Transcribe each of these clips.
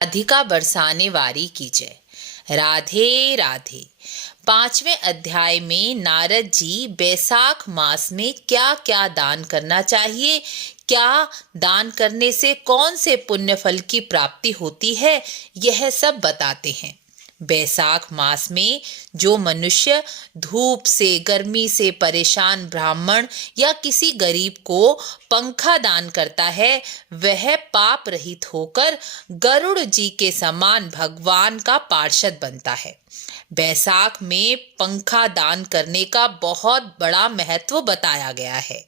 राधिका बरसाने वारी की जय। राधे राधे। 5वें अध्याय में नारद जी बैसाख मास में क्या क्या दान करना चाहिए, क्या दान करने से कौन से पुण्य फल की प्राप्ति होती है, यह सब बताते हैं। बैसाख मास में जो मनुष्य धूप से गर्मी से परेशान ब्राह्मण या किसी गरीब को पंखा दान करता है, वह पाप रहित होकर गरुड़ जी के समान भगवान का पार्षद बनता है। बैसाख में पंखा दान करने का बहुत बड़ा महत्व बताया गया है।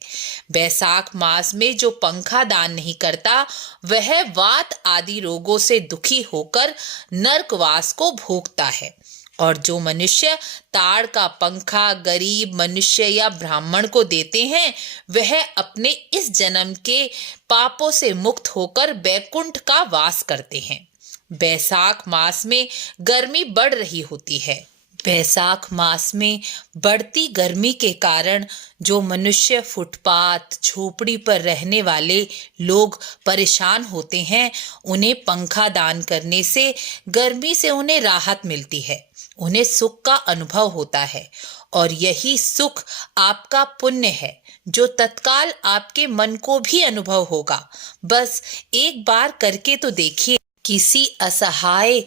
बैसाख मास में जो पंखा दान नहीं करता, वह वात आदि रोगों से दुखी होकर नरकवास को भोगता है। और जो मनुष्य ताड़ का पंखा गरीब मनुष्य या ब्राह्मण को देते हैं, वह अपने इस जन्म के पापों से मुक्त होकर बैकुंठ का वास करते हैं। बैसाख मास में गर्मी बढ़ रही होती है। बैसाख मास में बढ़ती गर्मी के कारण जो मनुष्य फुटपाथ झोपड़ी पर रहने वाले लोग परेशान होते हैं, उन्हें पंखा दान करने से गर्मी से उन्हें राहत मिलती है, उन्हें सुख का अनुभव होता है। और यही सुख आपका पुण्य है जो तत्काल आपके मन को भी अनुभव होगा। बस एक बार करके तो देखिए। किसी असहाय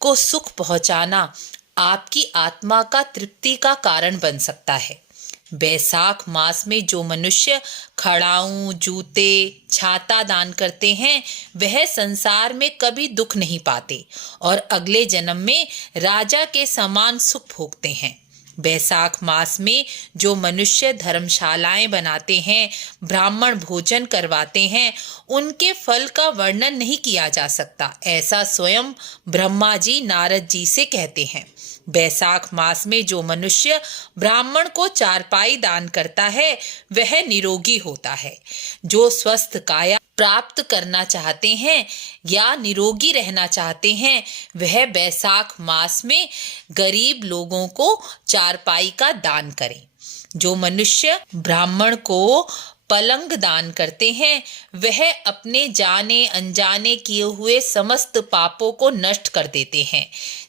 को सुख पहुंचाना आपकी आत्मा का तृप्ति का कारण बन सकता है। बैसाख मास में जो मनुष्य खड़ाऊं जूते छाता दान करते हैं, वह संसार में कभी दुख नहीं पाते और अगले जन्म में राजा के समान सुख भोगते हैं। बैसाख मास में जो मनुष्य धर्मशालाएं बनाते हैं, ब्राह्मण भोजन करवाते हैं, उनके फल का वर्णन नहीं किया जा सकता, ऐसा स्वयं ब्रह्मा जी नारद जी से कहते हैं। बैसाख मास में जो मनुष्य ब्राह्मण को चारपाई दान करता है, वह निरोगी होता है। जो स्वस्थ काया प्राप्त करना चाहते हैं या निरोगी रहना चाहते हैं, वह बैसाख मास में गरीब लोगों को चारपाई का दान करें। जो मनुष्य ब्राह्मण को पलंग दान करते हैं, वह अपने जाने अनजाने किए हुए समस्त पापों को नष्ट कर देते हैं।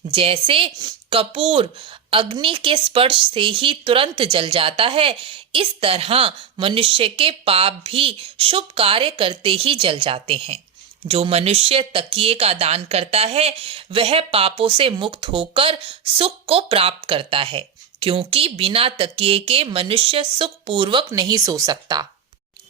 जैसे कपूर अग्नि के स्पर्श से ही तुरंत जल जाता है, इस तरह मनुष्य के पाप भी शुभ कार्य करते ही जल जाते हैं। जो मनुष्य तकिए का दान करता है, वह पापों से मुक्त होकर सुख को प्राप्त करता है, क्योंकि बिना तकिए के मनुष्य सुख पूर्वक नहीं सो सकता।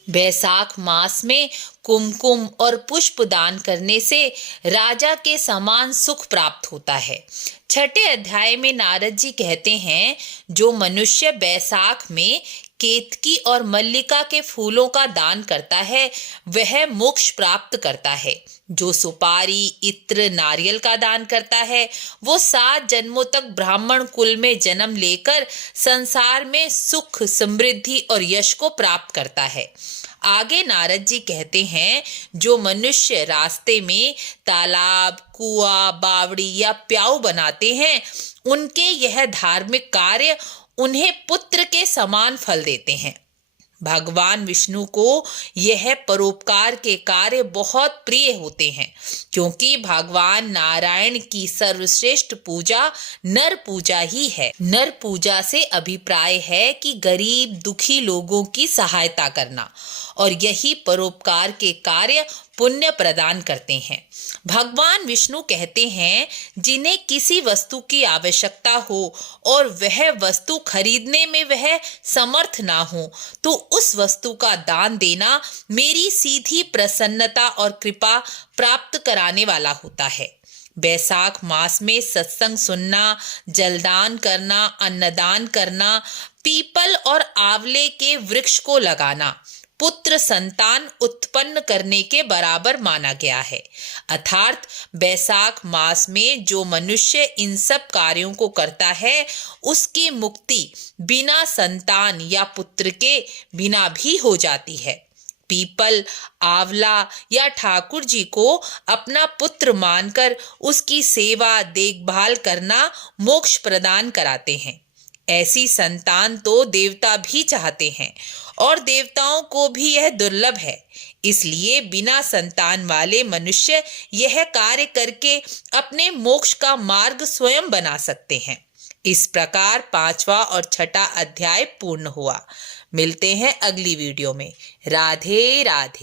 बैसाख मास में कुमकुम और पुष्प दान करने से राजा के समान सुख प्राप्त होता है। 6ठे अध्याय में नारद जी कहते हैं, जो मनुष्य बैसाख में केतकी और मल्लिका के फूलों का दान करता है, वह मोक्ष प्राप्त करता है। जो सुपारी इत्र नारियल का दान करता है, वो 7 जन्मों तक ब्राह्मण कुल में जन्म लेकर संसार में सुख समृद्धि और यश को प्राप्त करता है। आगे नारद जी कहते हैं, जो मनुष्य रास्ते में तालाब कुआं बावड़ी या प्याऊ बनाते हैं, उनके यह धार्मिक कार्य उन्हें पुत्र के समान फल देते हैं। भगवान विष्णु को यह परोपकार के कार्य बहुत प्रिय होते हैं, क्योंकि भगवान नारायण की सर्वश्रेष्ठ पूजा नर पूजा ही है। नर पूजा से अभिप्राय है कि गरीब दुखी लोगों की सहायता करना, और यही परोपकार के कार्य पुण्य प्रदान करते हैं। भगवान विष्णु कहते हैं, जिन्हें किसी वस्तु की आवश्यकता हो और वह वस्तु खरीदने में वह समर्थ ना हो, तो उस वस्तु का दान देना मेरी सीधी प्रसन्नता और कृपा प्राप्त कराने वाला होता है। बैसाख मास में सत्संग सुनना, जलदान करना, अन्नदान करना, पीपल और आंवले के वृक्ष को लगाना पुत्र संतान उत्पन्न करने के बराबर माना गया है। अर्थात बैसाख मास में जो मनुष्य इन सब कार्यों को करता है, उसकी मुक्ति बिना संतान या पुत्र के बिना भी हो जाती है। पीपल आंवला या ठाकुर जी को अपना पुत्र मानकर उसकी सेवा देखभाल करना मोक्ष प्रदान कराते हैं। ऐसी संतान तो देवता भी चाहते हैं और देवताओं को भी यह दुर्लभ है। इसलिए बिना संतान वाले मनुष्य यह कार्य करके अपने मोक्ष का मार्ग स्वयं बना सकते हैं। इस प्रकार 5वां और 6ठा अध्याय पूर्ण हुआ। मिलते हैं अगली वीडियो में। राधे राधे।